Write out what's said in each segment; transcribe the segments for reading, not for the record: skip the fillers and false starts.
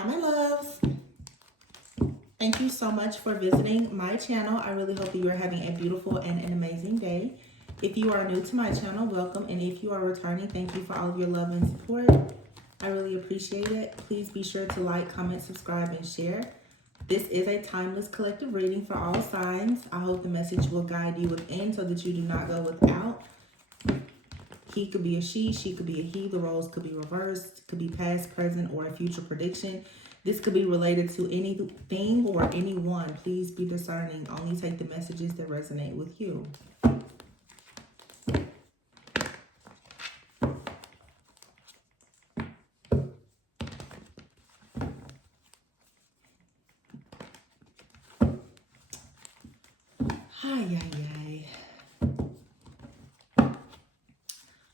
Hi, my loves. Thank you so much for visiting my channel. I really hope that you are having a beautiful and an amazing day. If you are new to my channel, welcome. And if you are returning, thank you for all of your love and support. I really appreciate it. Please be sure to like, comment, subscribe, and share. This is a timeless collective reading for all signs. I hope the message will guide you within so that you do not go without. He could be a she could be a he. The roles could be reversed, could be past, present, or a future prediction. This could be related to anything or anyone. Please be discerning. Only take the messages that resonate with you. Hi, yi.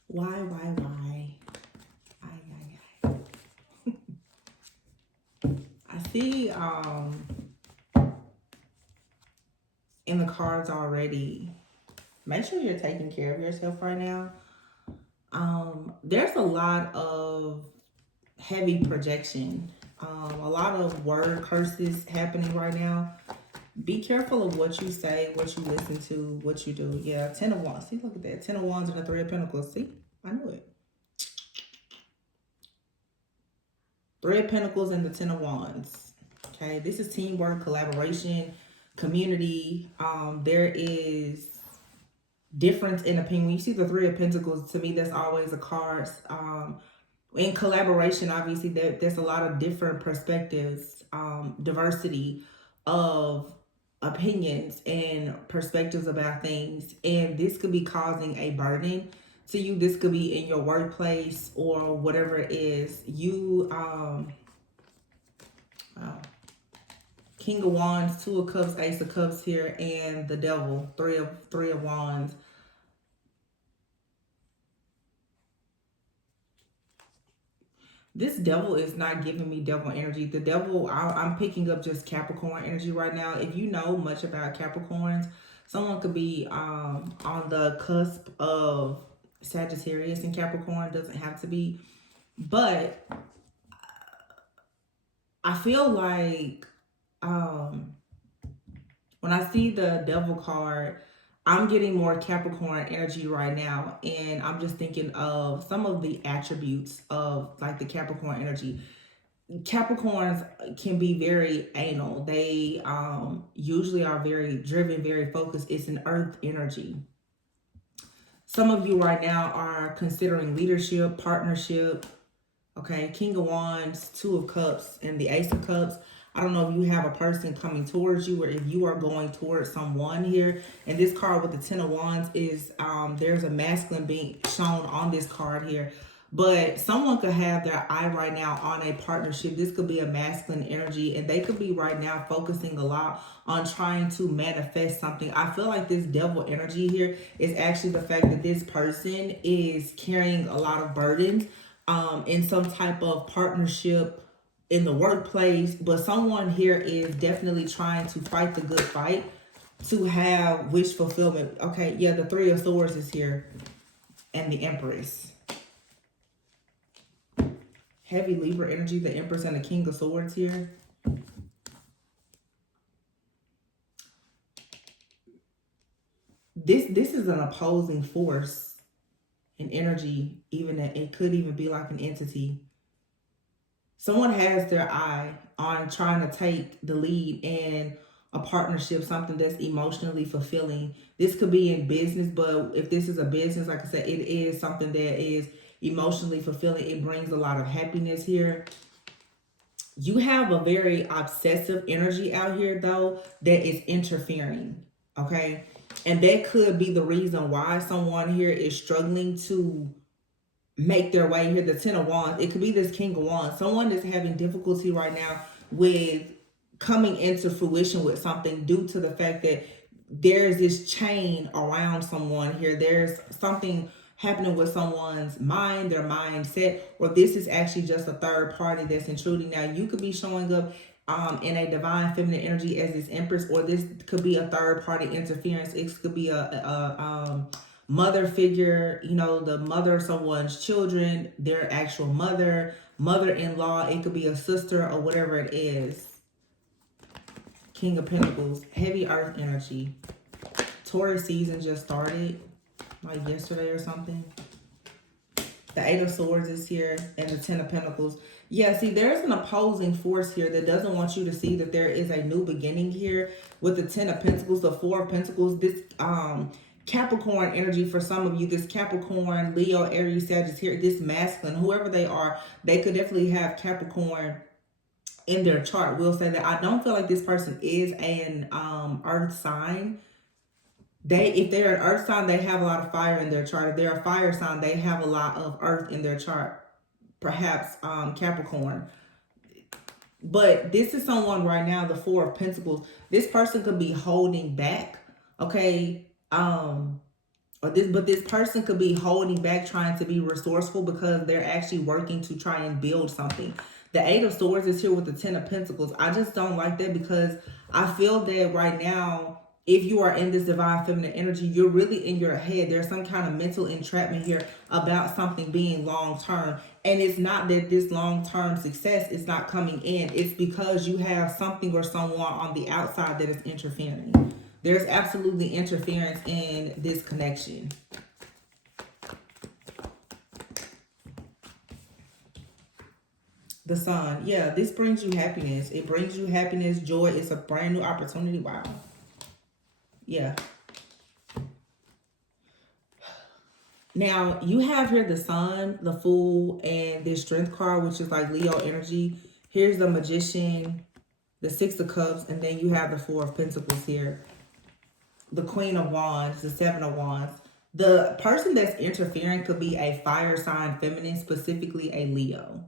Why? Ay. I see in the cards already. Make sure you're taking care of yourself right now. There's a lot of heavy projection, a lot of word curses happening right now. Be careful of what you say, what you listen to, what you do. Yeah, 10 of Wands. See, look at that. 10 of Wands and the 3 of Pentacles. See, I knew it. 3 of Pentacles and the 10 of Wands. Okay, this is teamwork, collaboration, community. There is difference in opinion. When you see the 3 of Pentacles, to me, that's always a card. In collaboration, obviously, there's a lot of different perspectives, diversity of opinions and perspectives about things. And this could be causing a burden to you. This could be in your workplace or whatever it is. You, King of Wands, 2 of Cups, Ace of Cups here, and the Devil, 3 of Wands. This Devil is not giving me Devil energy. The Devil, I'm picking up just Capricorn energy right now. If you know much about Capricorns, someone could be on the cusp of Sagittarius and Capricorn. Doesn't have to be. But I feel like when I see the Devil card, I'm getting more Capricorn energy right now. And I'm just thinking of some of the attributes of like the Capricorn energy. Capricorns can be very anal. They usually are very driven, very focused. It's an earth energy. Some of you right now are considering leadership, partnership. Okay, King of Wands, 2 of Cups, and the Ace of Cups. I don't know if you have a person coming towards you or if you are going towards someone here. And this card with the 10 of Wands is, there's a masculine being shown on this card here. But someone could have their eye right now on a partnership. This could be a masculine energy, and they could be right now focusing a lot on trying to manifest something. I feel like this Devil energy here is actually the fact that this person is carrying a lot of burdens in some type of partnership in the workplace, but someone here is definitely trying to fight the good fight to have wish fulfillment. Okay, yeah, the 3 of Swords is here and the Empress. Heavy Libra energy, the Empress and the King of Swords here. This is an opposing force in energy. Even it could even be like an entity. Someone has their eye on trying to take the lead in a partnership, something that's emotionally fulfilling. This could be in business, but if this is a business, like I said, it is something that is emotionally fulfilling. It brings a lot of happiness here. You have a very obsessive energy out here, though, that is interfering, okay? And that could be the reason why someone here is struggling to make their way here. The 10 of Wands, it could be this King of Wands. Someone is having difficulty right now with coming into fruition with something due to the fact that there's this chain around someone here. There's something happening with someone's mind, their mindset, or this is actually just a third party that's intruding. Now, you could be showing up in a divine feminine energy as this Empress, or this could be a third party interference. It could be a mother figure, you know, the mother of someone's children, their actual mother, mother-in-law. It could be a sister or whatever it is. King of Pentacles, heavy earth energy. Tori season just started, like yesterday or something. The Eight of Swords is here, and the Ten of Pentacles. Yeah, see, there's an opposing force here that doesn't want you to see that there is a new beginning here with the Ten of Pentacles, the Four of Pentacles. This Capricorn energy for some of you, this Capricorn, Leo, Aries, Sagittarius, this masculine, whoever they are, they could definitely have Capricorn in their chart. We'll say that. I don't feel like this person is an earth sign. If they're an earth sign, they have a lot of fire in their chart. If they're a fire sign, they have a lot of earth in their chart. Perhaps Capricorn. But this is someone right now, the Four of Pentacles. This person could be holding back, okay? But this person could be holding back, trying to be resourceful because they're actually working to try and build something. The Eight of Swords is here with the Ten of Pentacles. I just don't like that because I feel that right now, if you are in this divine feminine energy, you're really in your head. There's some kind of mental entrapment here about something being long-term. And it's not that this long-term success is not coming in. It's because you have something or someone on the outside that is interfering. There's absolutely interference in this connection. The Sun. Yeah, this brings you happiness. It brings you happiness, joy. It's a brand new opportunity. Wow. Yeah. Now, you have here the Sun, the Fool, and this Strength card, which is like Leo energy. Here's the Magician, the Six of Cups, and then you have the Four of Pentacles here. The Queen of Wands, the Seven of Wands. The person that's interfering could be a fire sign feminine, specifically a Leo.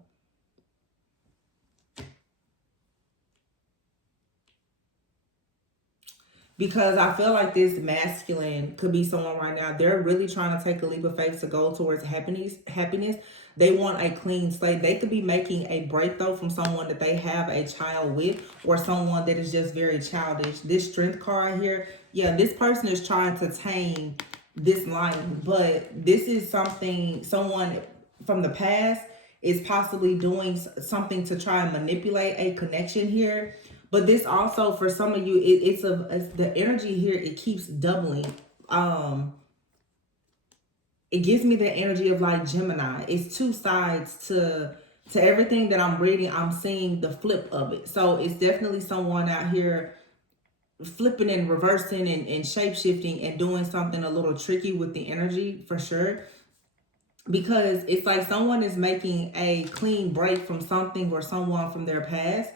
Because I feel like this masculine could be someone right now. They're really trying to take a leap of faith to go towards happiness. They want a clean slate. They could be making a break though from someone that they have a child with, or someone that is just very childish. This Strength card here, yeah, this person is trying to tame this lion, but this is someone from the past is possibly doing something to try and manipulate a connection here. But this also, for some of you, it's the energy here, it keeps doubling. It gives me the energy of like Gemini. It's two sides to everything that I'm reading. I'm seeing the flip of it. So it's definitely someone out here flipping and reversing and shape-shifting and doing something a little tricky with the energy, for sure. Because it's like someone is making a clean break from something or someone from their past.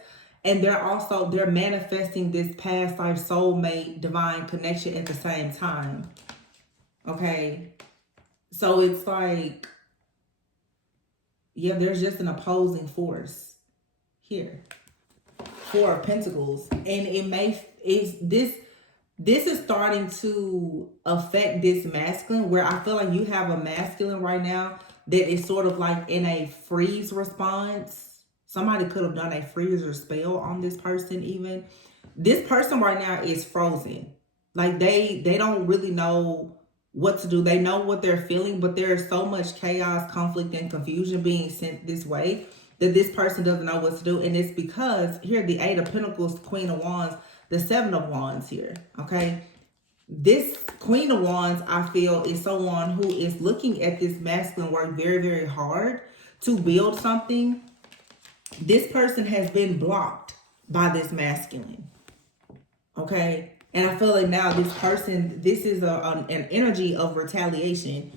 And they're manifesting this past life soulmate divine connection at the same time. Okay. So it's like, yeah, there's just an opposing force here. Four of Pentacles. And this is starting to affect this masculine, where I feel like you have a masculine right now that is sort of like in a freeze response. Somebody could have done a freeze or spell on this person even. This person right now is frozen. Like they don't really know what to do. They know what they're feeling, but there's so much chaos, conflict, and confusion being sent this way that this person doesn't know what to do. And it's because here, the Eight of Pentacles, Queen of Wands, the Seven of Wands here, okay? This Queen of Wands, I feel, is someone who is looking at this masculine work very, very hard to build something. This person has been blocked by this masculine, okay? And I feel like now this person, this is an energy of retaliation.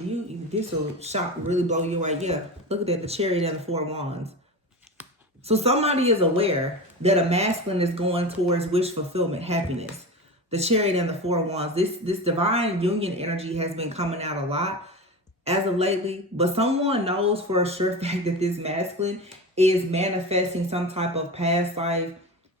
This will really blow you away. Yeah, look at that, the Chariot and the Four of Wands. So somebody is aware that a masculine is going towards wish fulfillment, happiness. The Chariot and the Four of Wands. This divine union energy has been coming out a lot as of lately, but someone knows for a sure fact that this masculine is manifesting some type of past life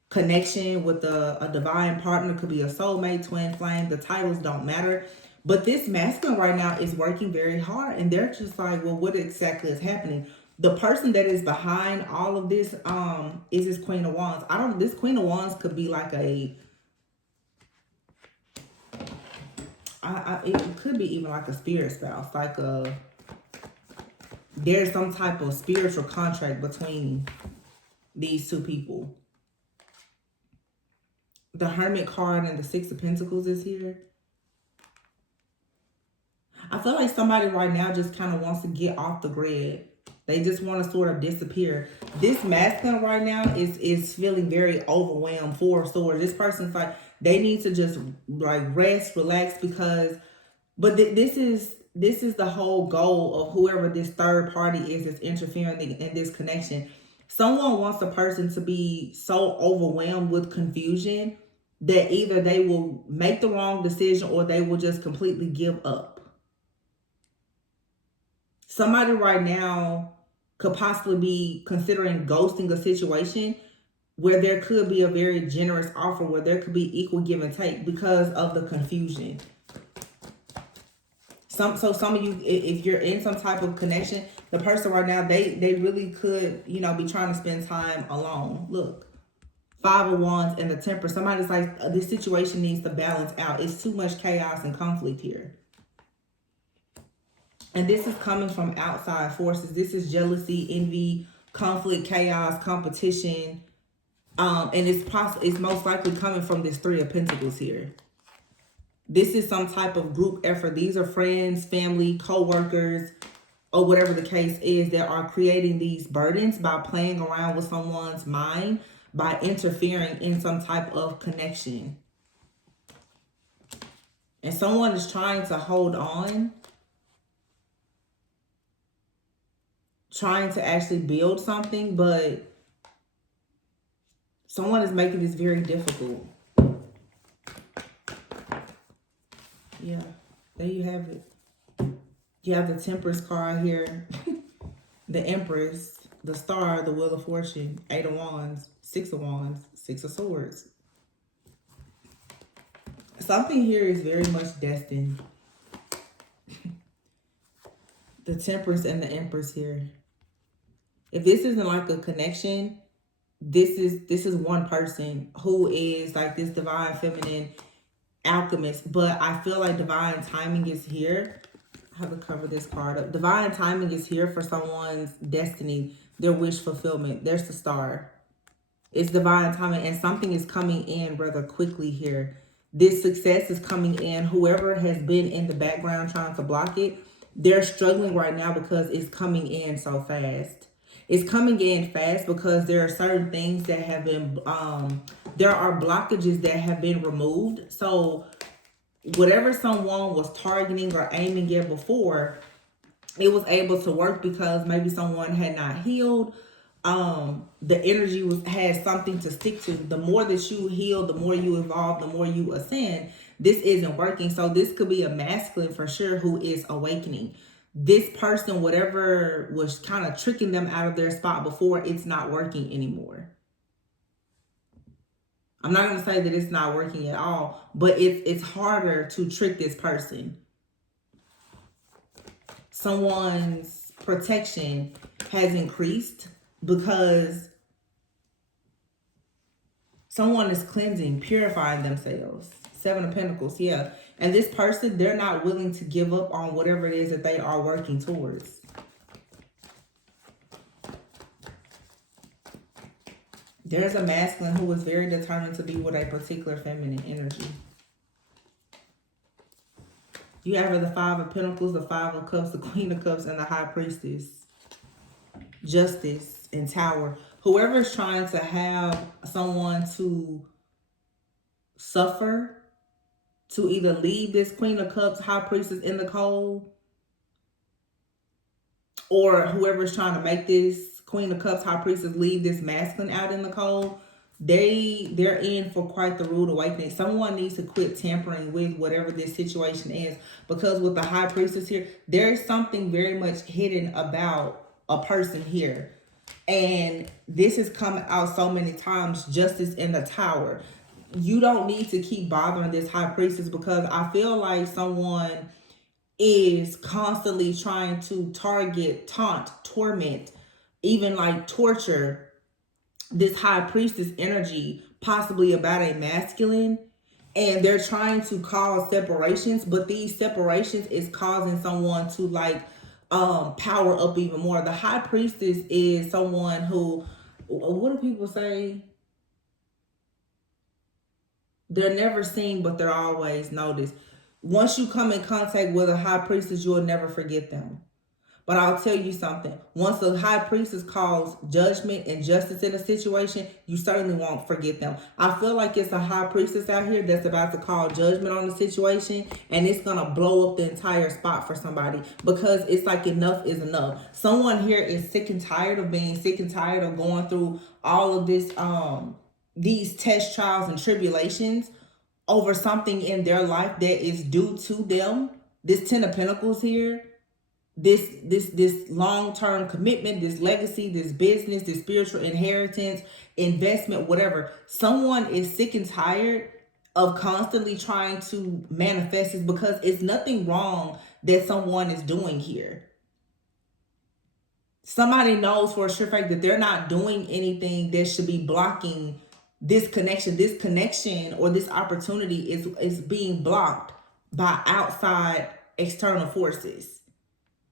connection with a divine partner. Could be a soulmate, twin flame. The titles don't matter. But this masculine right now is working very hard, and they're just like, well, what exactly is happening? The person that is behind all of this is this Queen of Wands. This Queen of Wands could be like it could be even like a spirit spouse, like a there's some type of spiritual contract between these two people. The Hermit card and the Six of Pentacles is here. I feel like somebody right now just kind of wants to get off the grid. They just want to sort of disappear. This masculine right now is feeling very overwhelmed. Four of Swords. This person's like, they need to just like rest, relax, because, but this is the whole goal of whoever this third party is that's interfering in this connection. Someone wants a person to be so overwhelmed with confusion that either they will make the wrong decision or they will just completely give up. Somebody right now could possibly be considering ghosting a situation where there could be a very generous offer, where there could be equal give and take because of the confusion. So some of you, if you're in some type of connection, the person right now, they really could, you know, be trying to spend time alone. Look, Five of Wands and the Temperance. Somebody's like, this situation needs to balance out. It's too much chaos and conflict here. And this is coming from outside forces. This is jealousy, envy, conflict, chaos, competition. And it's most likely coming from this Three of Pentacles here. This is some type of group effort. These are friends, family, co-workers, or whatever the case is, that are creating these burdens by playing around with someone's mind, by interfering in some type of connection. And someone is trying to hold on, trying to actually build something, but someone is making this very difficult. Yeah, there you have it. You have the Temperance card here, the Empress, the Star, the Wheel of Fortune, Eight of Wands, Six of Wands, Six of Swords. Something here is very much destined. The Temperance and the Empress here. If this isn't like a connection, this is one person who is like this divine feminine alchemist. But I feel like divine timing is here. I have to cover this card up. Divine timing is here for someone's destiny, their wish fulfillment. There's the Star. It's divine timing, and something is coming in rather quickly here. This success is coming in. Whoever has been in the background trying to block it, they're struggling right now because it's coming in so fast. It's coming in fast because there are certain things that have been, there are blockages that have been removed. So whatever someone was targeting or aiming at before, it was able to work because maybe someone had not healed. The energy had something to stick to. The more that you heal, the more you evolve, the more you ascend. This isn't working. So this could be a masculine for sure who is awakening. This person, whatever was kind of tricking them out of their spot before, it's not working anymore. I'm not going to say that it's not working at all, but it's harder to trick this person. Someone's protection has increased because someone is cleansing, purifying themselves. Seven of Pentacles, yeah. And this person, they're not willing to give up on whatever it is that they are working towards. There's a masculine who is very determined to be with a particular feminine energy. You have the Five of Pentacles, the Five of Cups, the Queen of Cups, and the High Priestess. Justice and Tower. Whoever is trying to have someone to suffer, to either leave this Queen of Cups, High Priestess in the cold, or whoever is trying to make this Queen of Cups, High Priestess leave this masculine out in the cold, they're in for quite the rude awakening. Someone needs to quit tampering with whatever this situation is, because with the High Priestess here, there's something very much hidden about a person here. And this has come out so many times, Justice in the Tower. You don't need to keep bothering this High Priestess, because I feel like someone is constantly trying to target, taunt, torment, even like torture this High Priestess energy, possibly about a masculine. And they're trying to cause separations, but these separations is causing someone to like power up even more. The high priestess is someone who, what do people say? They're never seen, but they're always noticed. Once you come in contact with a high priestess, you'll never forget them. But I'll tell you something. Once a high priestess calls judgment and justice in a situation, you certainly won't forget them. I feel like it's a high priestess out here that's about to call judgment on the situation, and it's going to blow up the entire spot for somebody, because it's like enough is enough. Someone here is sick and tired of being sick and tired of going through all of this, these tests, trials, and tribulations over something in their life that is due to them. This 10 of Pentacles here, this long-term commitment, this legacy, this business, this spiritual inheritance, investment, whatever. Someone is sick and tired of constantly trying to manifest this, because it's nothing wrong that someone is doing here. Somebody knows for a sure fact that they're not doing anything that should be blocking this connection. This connection or this opportunity is being blocked by outside external forces.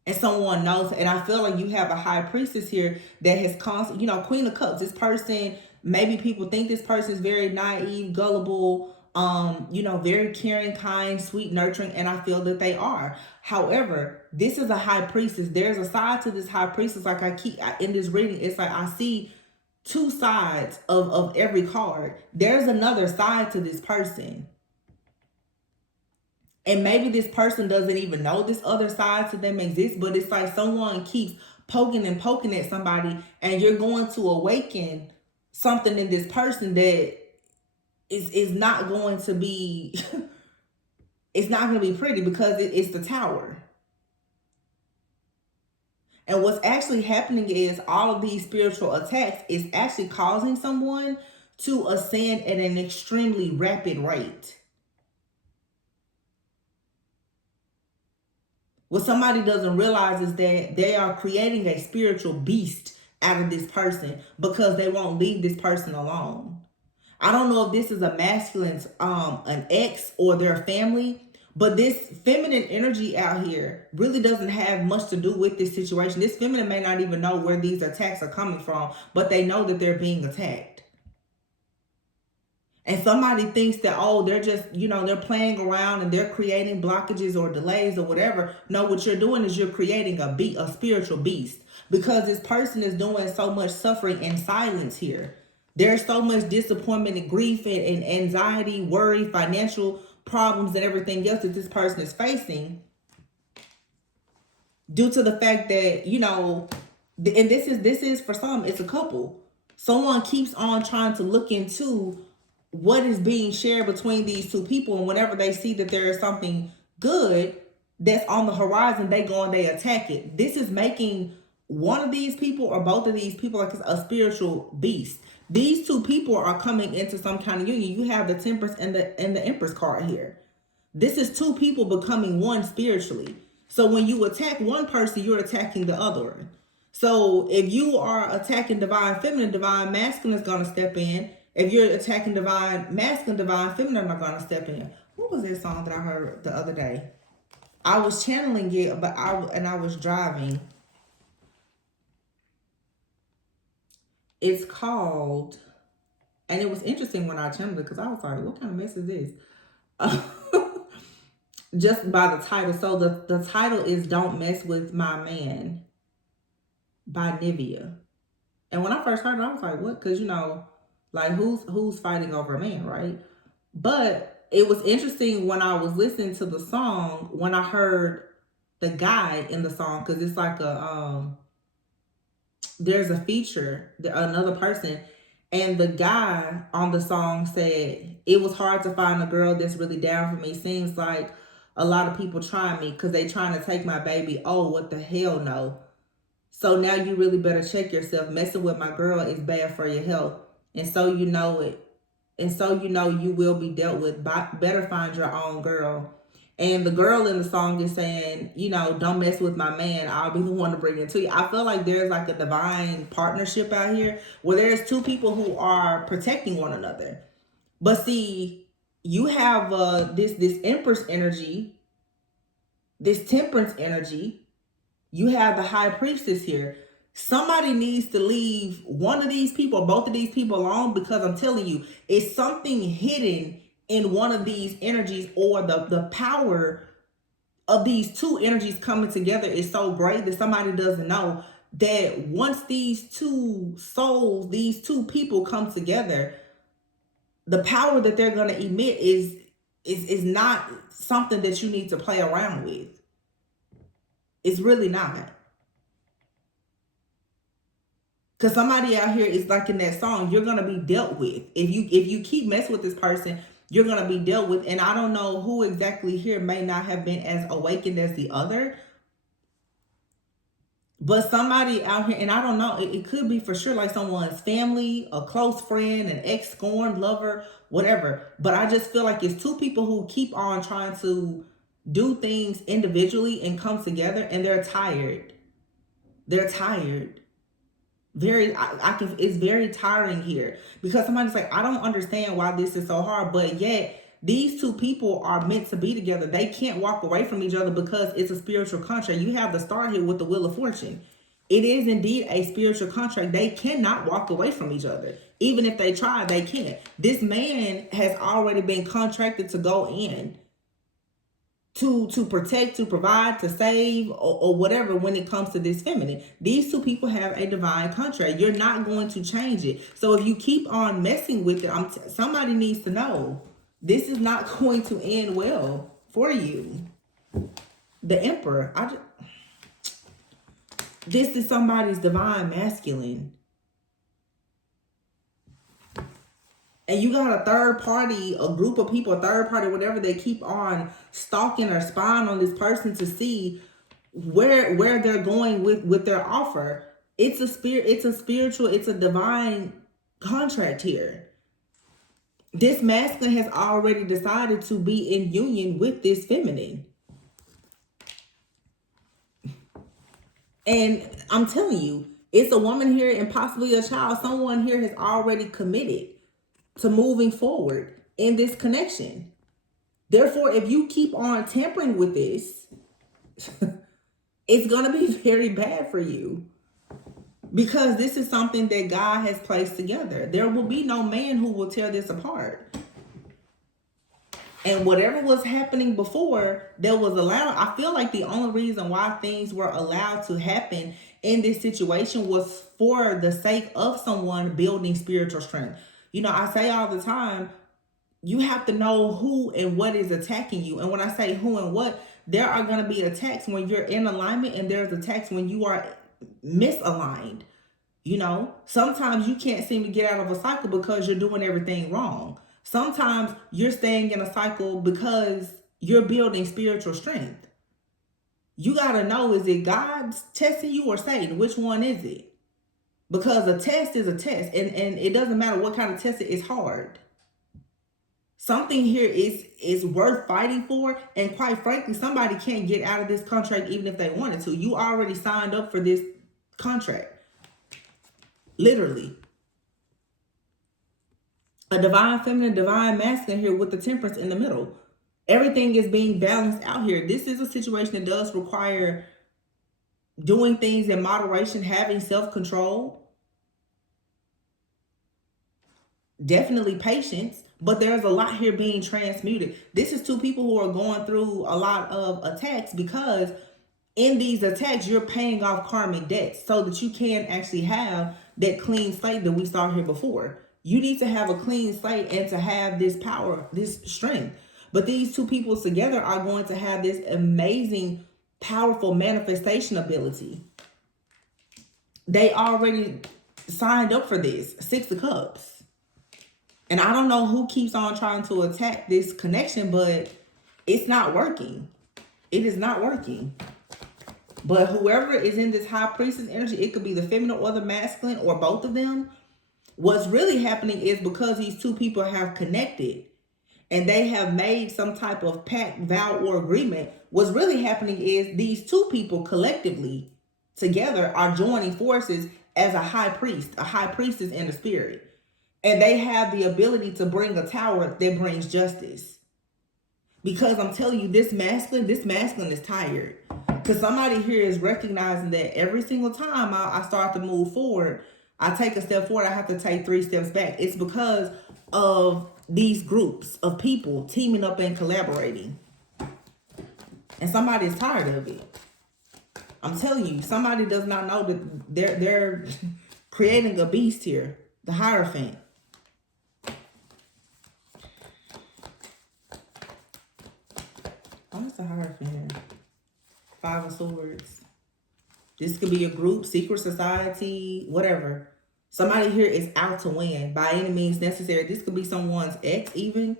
And someone knows, and I feel like you have a high priestess here that has constant, Queen of Cups. This person, maybe people think this person is very naive, gullible, very caring, kind, sweet, nurturing, and I feel that they are. However, this is a high priestess. There's a side to this high priestess. Like in this reading, it's like I see two sides of every card. There's another side to this person. And maybe this person doesn't even know this other side to them exists, but it's like someone keeps poking and poking at somebody, and you're going to awaken something in this person that is not going to be, it's not going to be pretty, because it's the Tower. And what's actually happening is all of these spiritual attacks is actually causing someone to ascend at an extremely rapid rate. What somebody doesn't realize is that they are creating a spiritual beast out of this person, because they won't leave this person alone. I don't know if this is a masculine's an ex or their family, but this feminine energy out here really doesn't have much to do with this situation. This feminine may not even know where these attacks are coming from, but they know that they're being attacked. And somebody thinks that, they're just, they're playing around and they're creating blockages or delays or whatever. No, what you're doing is you're creating a spiritual beast, because this person is doing so much suffering in silence here. There's so much disappointment and grief and anxiety, worry, financial problems, and everything else that this person is facing, due to the fact that, and this is for some, it's a couple. Someone keeps on trying to look into what is being shared between these two people, and whenever they see that there is something good that's on the horizon, they go and they attack it. This is making one of these people or both of these people like a spiritual beast. These two people are coming into some kind of union. You have the Temperance and the Empress card here. This is two people becoming one spiritually. So when you attack one person, you're attacking the other one. So if you are attacking divine feminine, divine masculine is going to step in. If you're attacking divine masculine, divine feminine are going to step in. What was that song that I heard the other day? I was channeling it, but I was driving. It's called, and it was interesting when I channeled it, because I was like, what kind of mess is this? Just by the title. So the title is Don't Mess With My Man by Nivea. And when I first heard it, I was like, what? Because, like, who's fighting over a man, right? But it was interesting when I was listening to the song, when I heard the guy in the song, because it's like there's a feature, another person, and the guy on the song said, it was hard to find a girl that's really down for me. Seems like a lot of people trying me because they trying to take my baby. Oh, what the hell no. So now you really better check yourself. Messing with my girl is bad for your health. And so you know it. And so you know you will be dealt with. Better find your own girl. And the girl in the song is saying, don't mess with my man. I'll be the one to bring it to you. I feel like there's like a divine partnership out here where there's two people who are protecting one another. But see, you have this Empress energy, this Temperance energy. You have the high priestess here. Somebody needs to leave one of these people or both of these people alone, because I'm telling you, it's something hidden in one of these energies, or the power of these two energies coming together is so great that somebody doesn't know that once these two souls, these two people come together, the power that they're going to emit is not something that you need to play around with. It's really not. Because somebody out here is like in that song, you're going to be dealt with. If you keep messing with this person, you're going to be dealt with. And I don't know who exactly here may not have been as awakened as the other, but somebody out here, and I don't know, it could be for sure like someone's family, a close friend, an ex-scorned lover, whatever. But I just feel like it's two people who keep on trying to do things individually and come together, and they're tired. They're tired. It's very tiring here, because somebody's like, I don't understand why this is so hard, but yet these two people are meant to be together. They can't walk away from each other because it's a spiritual contract. You have the star here with the Wheel of Fortune. It is indeed a spiritual contract. They cannot walk away from each other. Even if they try, they can't. This man has already been contracted to go in to protect, to provide, to save, or whatever when it comes to this feminine. These two people have a divine contract. You're not going to change it. So if you keep on messing with it, somebody needs to know this is not going to end well for you. The Emperor. This is somebody's divine masculine. And you got a third party, a group of people, a third party, whatever, they keep on stalking or spying on this person to see where they're going with their offer. It's a spiritual, it's a divine contract here. This masculine has already decided to be in union with this feminine. And I'm telling you, it's a woman here and possibly a child. Someone here has already committed to moving forward in this connection. Therefore, if you keep on tampering with this, it's going to be very bad for you, because this is something that God has placed together. There will be no man who will tear this apart. And whatever was happening before that was allowed, I feel like the only reason why things were allowed to happen in this situation was for the sake of someone building spiritual strength. You know, I say all the time, you have to know who and what is attacking you. And when I say who and what, there are going to be attacks when you're in alignment, and there's attacks when you are misaligned. You know, sometimes you can't seem to get out of a cycle because you're doing everything wrong. Sometimes you're staying in a cycle because you're building spiritual strength. You got to know, is it God testing you or Satan? Which one is it? Because a test is a test, and it doesn't matter what kind of test it is, hard. Something here is worth fighting for, and quite frankly, somebody can't get out of this contract even if they wanted to. You already signed up for this contract. Literally. A divine feminine, divine masculine here with the temperance in the middle. Everything is being balanced out here. This is a situation that does require doing things in moderation, having self-control, definitely patience, but there's a lot here being transmuted. This is two people who are going through a lot of attacks, because in these attacks, you're paying off karmic debts so that you can actually have that clean slate that we saw here before. You need to have a clean slate and to have this power, this strength. But these two people together are going to have this amazing, powerful manifestation ability. They already signed up for this. 6 of Cups. And I don't know who keeps on trying to attack this connection, but it's not working. It is not working. But whoever is in this high priestess energy, it could be the feminine or the masculine or both of them. What's really happening is because these two people have connected and they have made some type of pact, vow, or agreement, what's really happening is these two people collectively together are joining forces as a high priest, a high priestess in the spirit. And they have the ability to bring a tower that brings justice. Because I'm telling you, this masculine is tired. Because somebody here is recognizing that every single time I start to move forward, I take a step forward, I have to take 3 steps back. It's because of these groups of people teaming up and collaborating. And somebody is tired of it. I'm telling you, somebody does not know that they're creating a beast here. The Hierophant. What's the Hierophant here? 5 of Swords. This could be a group, secret society, whatever. Somebody here is out to win by any means necessary. This could be someone's ex even.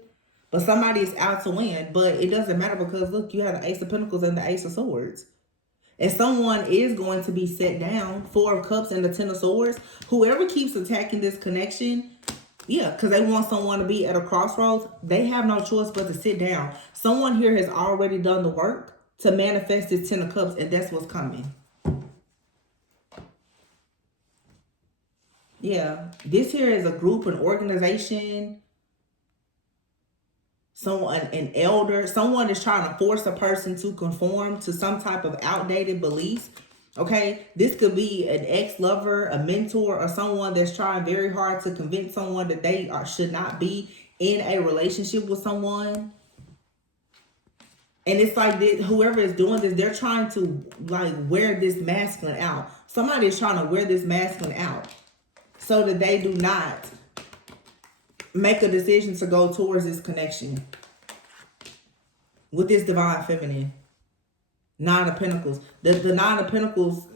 But somebody is out to win. But it doesn't matter because, look, you have the Ace of Pentacles and the Ace of Swords. And someone is going to be set down. 4 of Cups and the 10 of Swords. Whoever keeps attacking this connection, yeah, because they want someone to be at a crossroads, they have no choice but to sit down. Someone here has already done the work to manifest this 10 of Cups, and that's what's coming. Yeah, this here is a group, an organization, someone, an elder. Someone is trying to force a person to conform to some type of outdated beliefs. Okay, this could be an ex-lover, a mentor, or someone that's trying very hard to convince someone that they should not be in a relationship with someone. And it's like this, whoever is doing this, they're trying to like wear this masculine out. Somebody is trying to wear this masculine out so that they do not make a decision to go towards this connection with this divine feminine. 9 of Pentacles. The 9 of Pentacles,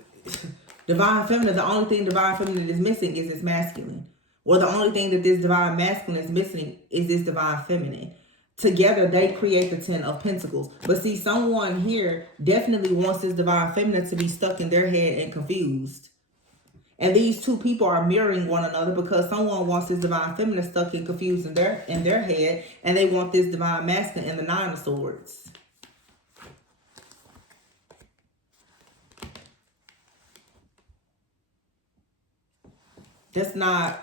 divine feminine, the only thing divine feminine is missing is this masculine. Or the only thing that this divine masculine is missing is this divine feminine. Together, they create the 10 of Pentacles. But see, someone here definitely wants this divine feminine to be stuck in their head and confused. And these two people are mirroring one another because someone wants this divine feminine stuck and confused in their head. And they want this divine masculine in the 9 of Swords. That's not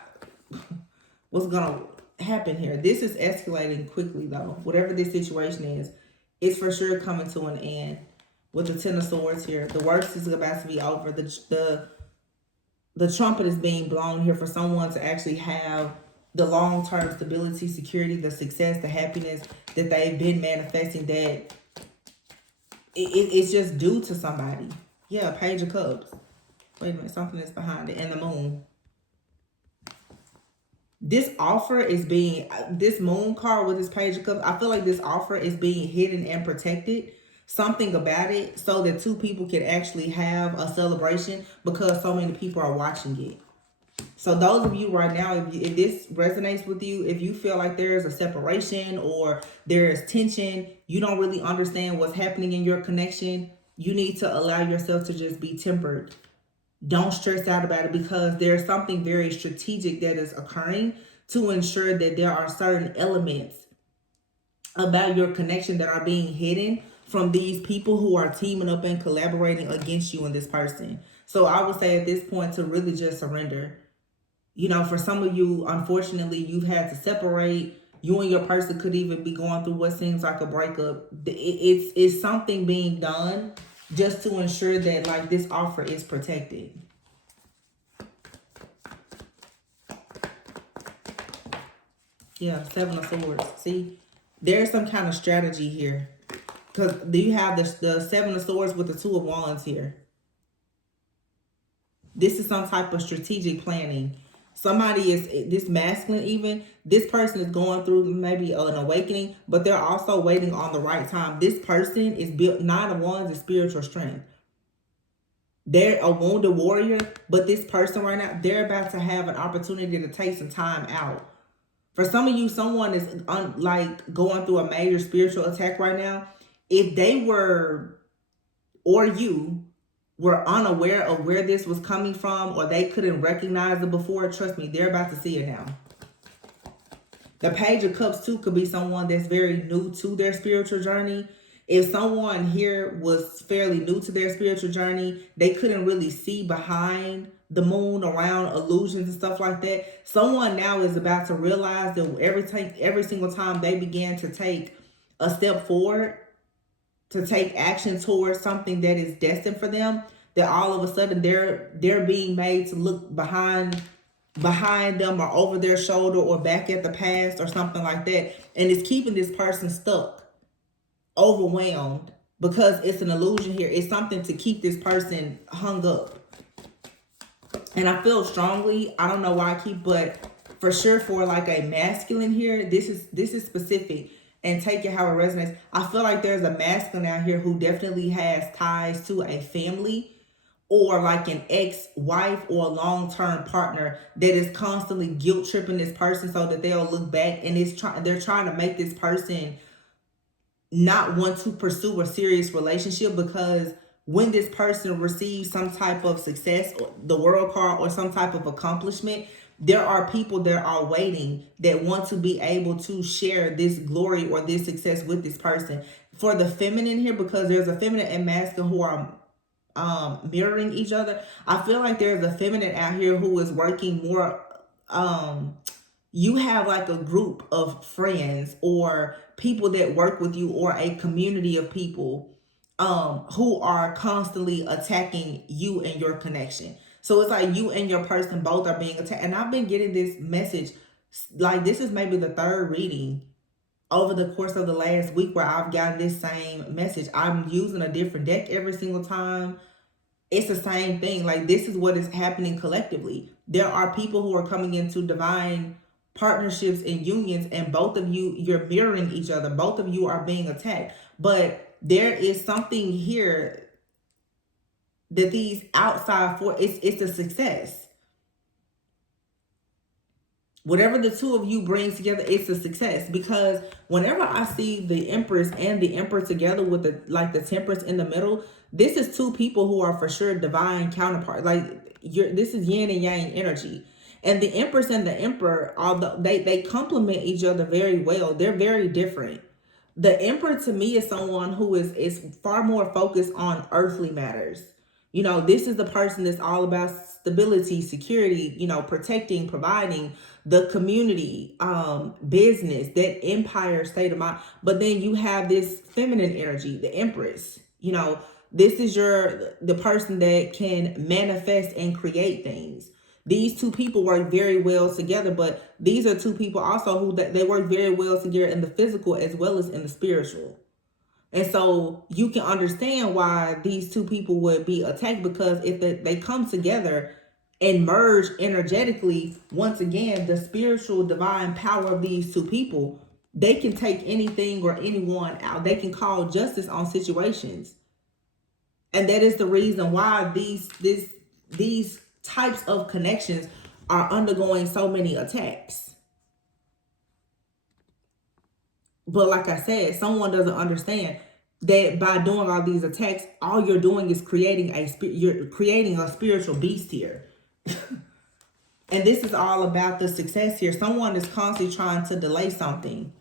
what's going to happen here. This is escalating quickly, though. Whatever this situation is, it's for sure coming to an end with the 10 of Swords here. The worst is about to be over. The trumpet is being blown here for someone to actually have the long-term stability, security, the success, the happiness that they've been manifesting, that it's just due to somebody. Yeah, Page of Cups. Wait a minute, something is behind it. And the Moon. This offer is being, this Moon card with this Page of Cups, I feel like this offer is being hidden and protected. Something about it so that 2 people can actually have a celebration because so many people are watching it. So those of you right now, if this resonates with you, if you feel like there's a separation or there is tension, you don't really understand what's happening in your connection, you need to allow yourself to just be tempered. Don't stress out about it because there's something very strategic that is occurring to ensure that there are certain elements about your connection that are being hidden from these people who are teaming up and collaborating against you and this person. So I would say at this point to really just surrender. You know, for some of you, unfortunately, you've had to separate. You and your person could even be going through what seems like a breakup. It's something being done just to ensure that like this offer is protected. Yeah, 7 of Swords. See, there's some kind of strategy here. Because you have the 7 of Swords with the 2 of Wands here. This is some type of strategic planning. Somebody is, this masculine even, this person is going through maybe an awakening, but they're also waiting on the right time. This person is built, 9 of Wands is spiritual strength. They're a wounded warrior, but this person right now, they're about to have an opportunity to take some time out. For some of you, someone is like going through a major spiritual attack right now. If they were, or you were unaware of where this was coming from, or they couldn't recognize it before, trust me, they're about to see it now. The Page of Cups too could be someone that's very new to their spiritual journey. If someone here was fairly new to their spiritual journey, they couldn't really see behind the moon, around illusions and stuff like that. Someone now is about to realize that every single time they begin to take a step forward, to take action towards something that is destined for them, that all of a sudden they're being made to look behind them or over their shoulder or back at the past or something like that, and it's keeping this person stuck, overwhelmed, because it's an illusion here. It's something to keep this person hung up. And I feel strongly, I don't know why I keep, but for sure for like a masculine here, this is specific, and take it how it resonates. I feel like there's a masculine out here who definitely has ties to a family, or like an ex-wife or a long-term partner that is constantly guilt tripping this person so that they'll look back, and they're trying to make this person not want to pursue a serious relationship, because when this person receives some type of success, the world card, or some type of accomplishment, there are people that are waiting that want to be able to share this glory or this success with this person. For the feminine here, because there's a feminine and masculine who are mirroring each other, I feel like there's a feminine out here who is working more. You have like a group of friends or people that work with you, or a community of people who are constantly attacking you and your connection. So it's like you and your person both are being attacked. And I've been getting this message, like this is maybe the third reading over the course of the last week where I've gotten this same message. I'm using a different deck every single time. It's the same thing. Like, this is what is happening collectively. There are people who are coming into divine partnerships and unions, and both of you, you're mirroring each other. Both of you are being attacked. But there is something here that these outside for it's a success. Whatever the two of you bring together, it's a success. Because whenever I see the Empress and the Emperor together with the Temperance in the middle, this is two people who are for sure divine counterparts. Like, this is yin and yang energy. And the Empress and the Emperor, although they complement each other very well, they're very different. The Emperor to me is someone who is far more focused on earthly matters. You know, this is the person that's all about stability, security, you know, protecting, providing the community, business, that empire state of mind. But then you have this feminine energy, the Empress. You know, this is the person that can manifest and create things. These two people work very well together, but these are two people also who they work very well together in the physical as well as in the spiritual. And so you can understand why these two people would be attacked, because if they come together and merge energetically, once again, the spiritual divine power of these two people, they can take anything or anyone out. They can call justice on situations. And that is the reason why these types of connections are undergoing so many attacks. But like I said, someone doesn't understand that by doing all these attacks, all you're doing is creating a spiritual beast here. And this is all about the success here. Someone is constantly trying to delay something.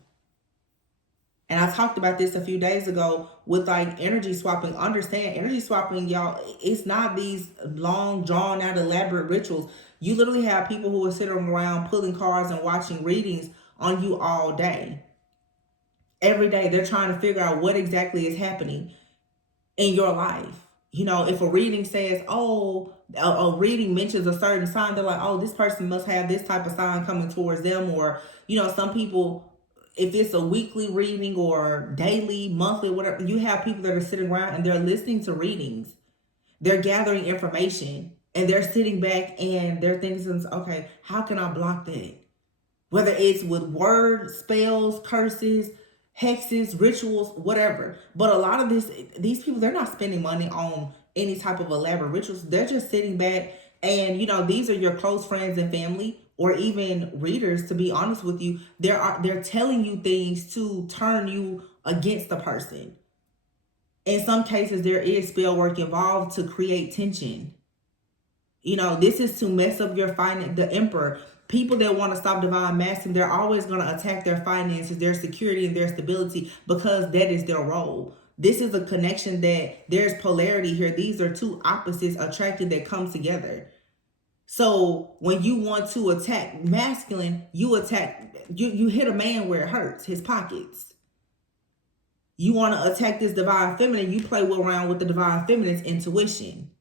And I talked about this a few days ago with like energy swapping. Understand, energy swapping, y'all, it's not these long, drawn out, elaborate rituals. You literally have people who are sitting around pulling cards and watching readings on you all day. Every day they're trying to figure out what exactly is happening in your life. You know, if a reading says, oh, a reading mentions a certain sign, they're like, oh, this person must have this type of sign coming towards them. Or, you know, some people, if it's a weekly reading or daily, monthly, whatever, you have people that are sitting around and they're listening to readings. They're gathering information and they're sitting back and they're thinking, okay, how can I block that? Whether it's with words, spells, curses, hexes, rituals, whatever. But a lot of these people, they're not spending money on any type of elaborate rituals. They're just sitting back, and you know, these are your close friends and family, or even readers, to be honest with you. They're telling you things to turn you against the person. In some cases, there is spell work involved to create tension. You know, this is to mess up your finance. The Emperor, people that want to stop divine masculine, they're always going to attack their finances, their security, and their stability, because that is their role. This is a connection that there's polarity here. These are two opposites attracted that come together. So when you want to attack masculine, you hit a man where it hurts, his pockets. You want to attack this divine feminine, you play around with the divine feminine's intuition.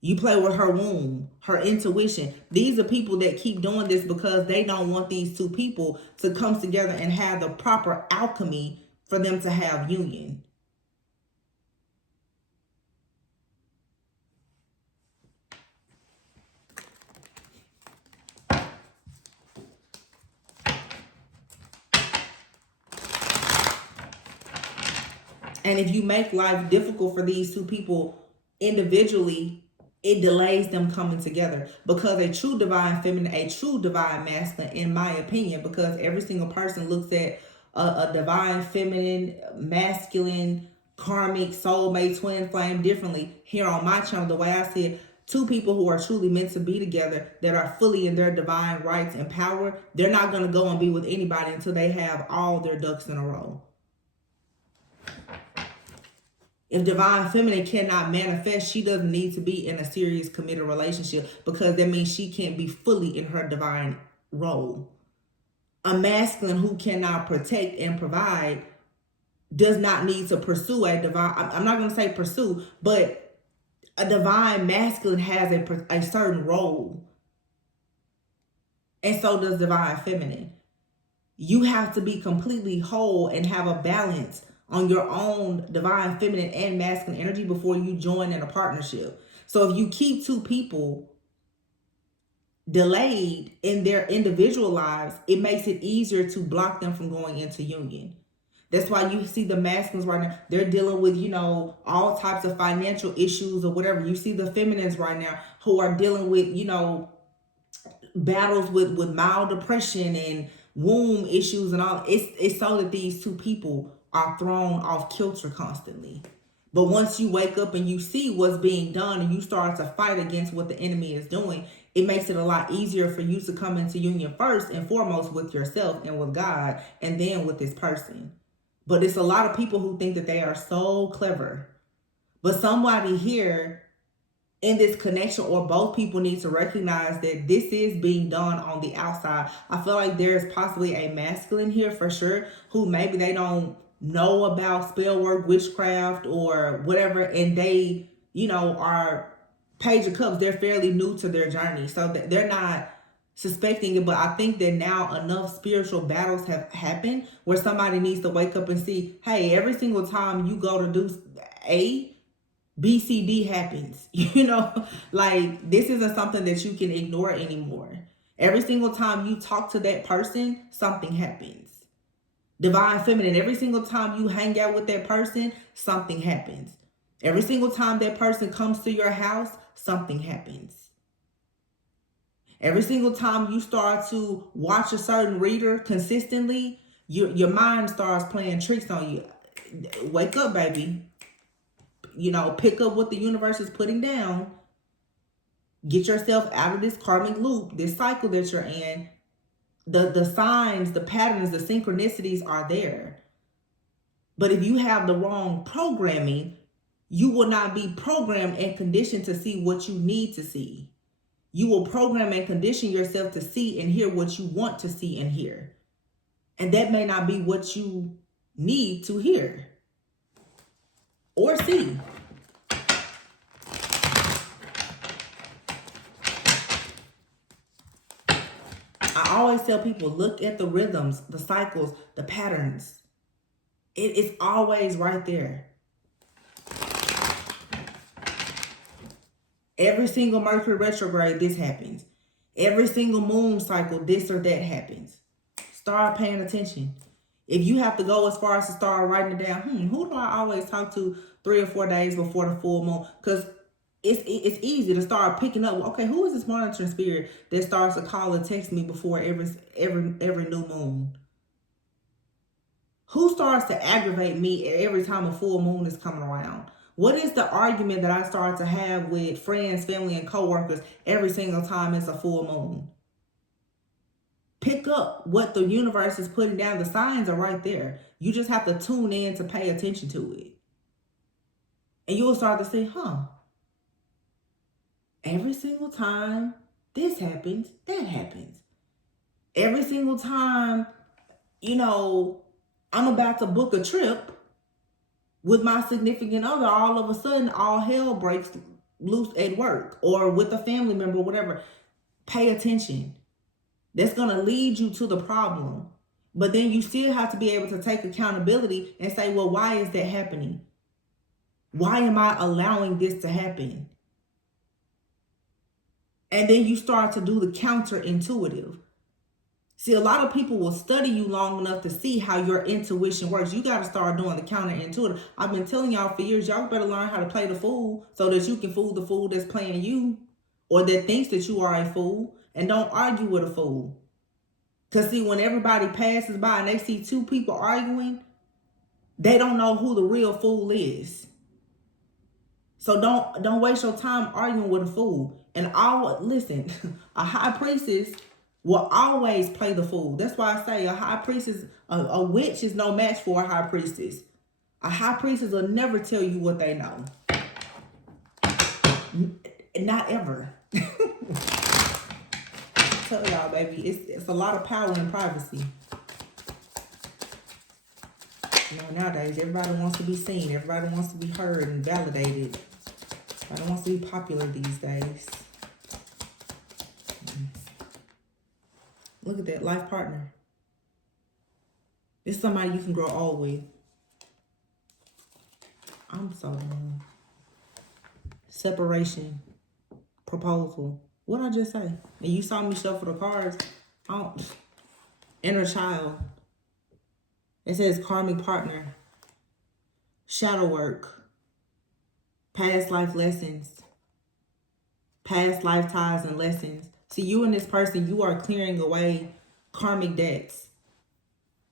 You play with her womb, her intuition. These are people that keep doing this because they don't want these two people to come together and have the proper alchemy for them to have union. And if you make life difficult for these two people individually, it delays them coming together. Because a true divine feminine, a true divine masculine, in my opinion, because every single person looks at a divine feminine, masculine, karmic, soulmate, twin flame differently. Here on my channel, the way I see it, two people who are truly meant to be together, that are fully in their divine rights and power, they're not going to go and be with anybody until they have all their ducks in a row. If divine feminine cannot manifest, she doesn't need to be in a serious committed relationship, because that means she can't be fully in her divine role. A masculine who cannot protect and provide does not need to pursue a divine, I'm not going to say pursue, but a divine masculine has a certain role. And so does divine feminine. You have to be completely whole and have a balance on your own divine feminine and masculine energy before you join in a partnership. So if you keep two people delayed in their individual lives, it makes it easier to block them from going into union. That's why you see the masculines right now, they're dealing with, all types of financial issues or whatever. You see the feminines right now who are dealing with, battles with mild depression and womb issues and all. It's so that these two people are thrown off kilter constantly. But once you wake up and you see what's being done and you start to fight against what the enemy is doing, it makes it a lot easier for you to come into union first and foremost with yourself and with God, and then with this person. But it's a lot of people who think that they are so clever. But somebody here in this connection, or both people, need to recognize that this is being done on the outside. I feel like there's possibly a masculine here for sure who maybe they don't know about spell work, witchcraft, or whatever, and they, are Page of Cups. They're fairly new to their journey, so that they're not suspecting it. But I think that now enough spiritual battles have happened where somebody needs to wake up and see, hey, every single time you go to do A, B, C, D happens, like this isn't something that you can ignore anymore. Every single time you talk to that person, something happens. Divine feminine, every single time you hang out with that person, something happens. Every single time that person comes to your house, something happens. Every single time you start to watch a certain reader consistently, your mind starts playing tricks on you. Wake up, baby. Pick up what the universe is putting down. Get yourself out of this karmic loop, this cycle that you're in. The signs, the patterns, the synchronicities are there. But if you have the wrong programming, you will not be programmed and conditioned to see what you need to see. You will program and condition yourself to see and hear what you want to see and hear. And that may not be what you need to hear or see. I always tell people, look at the rhythms, the cycles, the patterns. It's always right there. Every single Mercury retrograde, this happens. Every single moon cycle, this or that happens. Start paying attention. If you have to go as far as to start writing it down, who do I always talk to 3 or 4 days before the full moon? Because it's easy to start picking up. Okay, who is this monitoring spirit that starts to call and text me before every new moon? Who starts to aggravate me every time a full moon is coming around? What is the argument that I start to have with friends, family, and coworkers every single time it's a full moon? Pick up what the universe is putting down. The signs are right there. You just have to tune in to pay attention to it. And you'll start to say, every single time this happens, that happens. Every single time, I'm about to book a trip, With my significant other, all of a sudden, all hell breaks loose at work or with a family member, whatever. Pay attention. That's going to lead you to the problem. But then you still have to be able to take accountability and say, well, why is that happening? Why am I allowing this to happen? And then you start to do the counterintuitive. See, a lot of people will study you long enough to see how your intuition works. You got to start doing the counterintuitive. I've been telling y'all for years, y'all better learn how to play the fool so that you can fool the fool that's playing you or that thinks that you are a fool. And don't argue with a fool. Because see, when everybody passes by and they see two people arguing, they don't know who the real fool is. So don't waste your time arguing with a fool. And listen, a high priestess will always play the fool. That's why I say a high priestess, a witch is no match for a high priestess. A high priestess will never tell you what they know. Not ever. I tell y'all, baby, it's a lot of power in privacy. Nowadays, everybody wants to be seen. Everybody wants to be heard and validated. Everybody wants to be popular these days. Look at that, life partner. It's somebody you can grow old with. I'm so done. Separation. Proposal. What did I just say? And you saw me shuffle the cards. Inner child. It says karmic partner. Shadow work. Past life lessons. Past life ties and lessons. See, you and this person, you are clearing away karmic debts.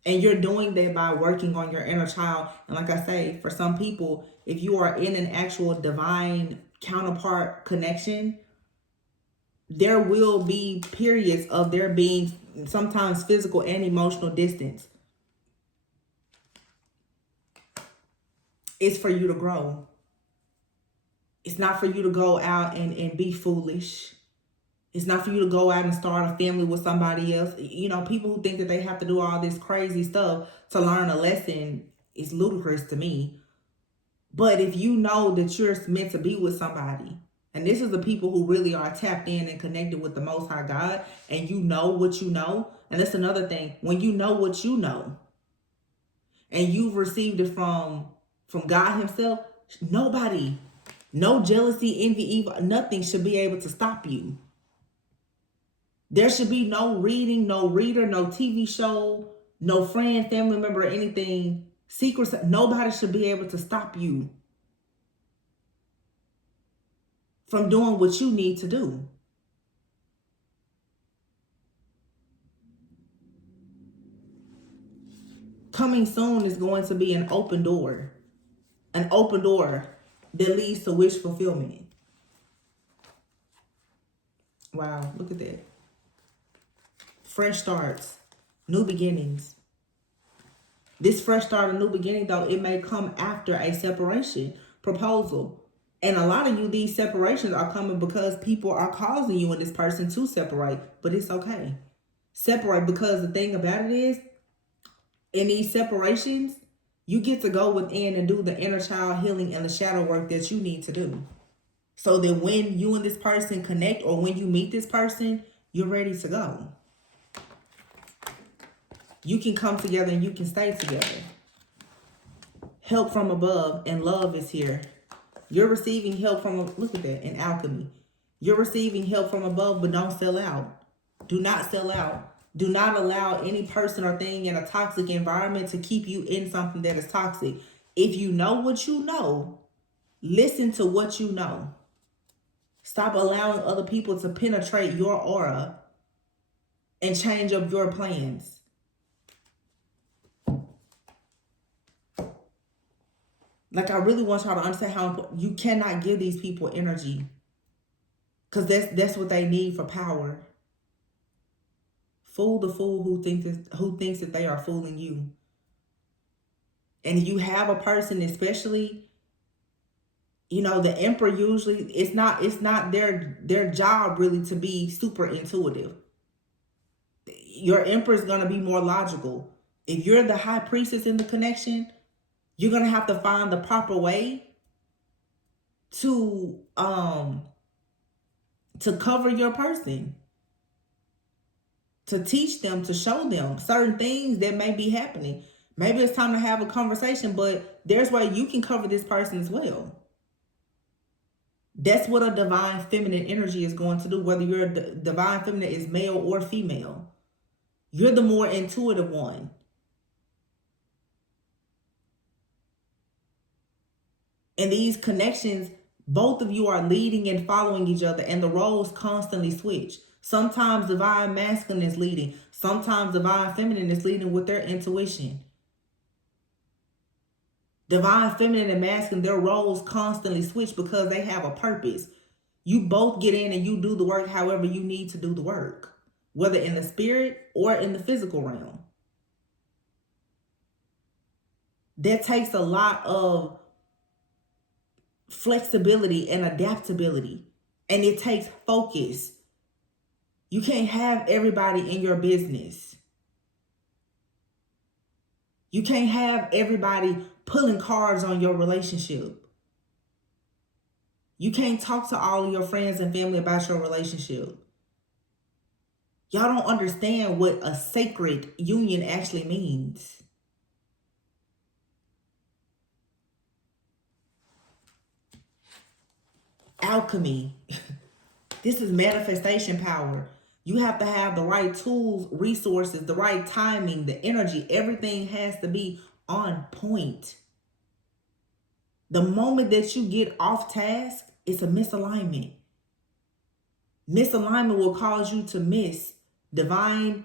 And you're doing that by working on your inner child. And like I say, for some people, if you are in an actual divine counterpart connection, there will be periods of there being sometimes physical and emotional distance. It's for you to grow. It's not for you to go out and be foolish. It's not for you to go out and start a family with somebody else. You know, people who think that they have to do all this crazy stuff to learn a lesson is ludicrous to me. But if you know that you're meant to be with somebody, and this is the people who really are tapped in and connected with the Most High God, and you know what you know, and that's another thing, when you know what you know, and you've received it from God himself, nobody, no jealousy, envy, evil, nothing should be able to stop you. There should be no reading, no reader, no TV show, no friend, family member, or anything. Secrets, nobody should be able to stop you from doing what you need to do. Coming soon is going to be an open door. An open door that leads to wish fulfillment. Wow, look at that. Fresh starts, new beginnings. This fresh start, a new beginning, though, it may come after a separation proposal. And a lot of you, these separations are coming because people are causing you and this person to separate. But it's okay. Separate, because the thing about it is, in these separations, you get to go within and do the inner child healing and the shadow work that you need to do. So that when you and this person connect, or when you meet this person, you're ready to go. You can come together and you can stay together. Help from above and love is here. You're receiving help from, look at that, in alchemy. You're receiving help from above, but don't sell out. Do not sell out. Do not allow any person or thing in a toxic environment to keep you in something that is toxic. If you know what you know, listen to what you know. Stop allowing other people to penetrate your aura and change up your plans. Like, I really want y'all to understand how important, you cannot give these people energy, because that's what they need for power. Fool the fool who thinks that they are fooling you. And if you have a person, especially, you know, the emperor usually, it's not their job really to be super intuitive. Your emperor is going to be more logical. If you're the high priestess in the connection, You're going to have to find the proper way to cover your person, to teach them, to show them certain things that may be happening. Maybe it's time to have a conversation, but there's where you can cover this person as well. That's what a divine feminine energy is going to do, whether your divine feminine is male or female. You're the more intuitive one. And these connections, both of you are leading and following each other, and the roles constantly switch. Sometimes divine masculine is leading. Sometimes divine feminine is leading with their intuition. Divine feminine and masculine, their roles constantly switch because they have a purpose. You both get in and you do the work however you need to do the work, whether in the spirit or in the physical realm. That takes a lot of flexibility and adaptability, and it takes focus. You can't have everybody in your business. You can't have everybody pulling cards on your relationship. You can't talk to all of your friends and family about your relationship. Y'all don't understand what a sacred union actually means. Alchemy. This is manifestation power. You have to have the right tools, resources, the right timing, the energy. Everything has to be on point. The moment that you get off task, it's a misalignment. Misalignment will cause you to miss divine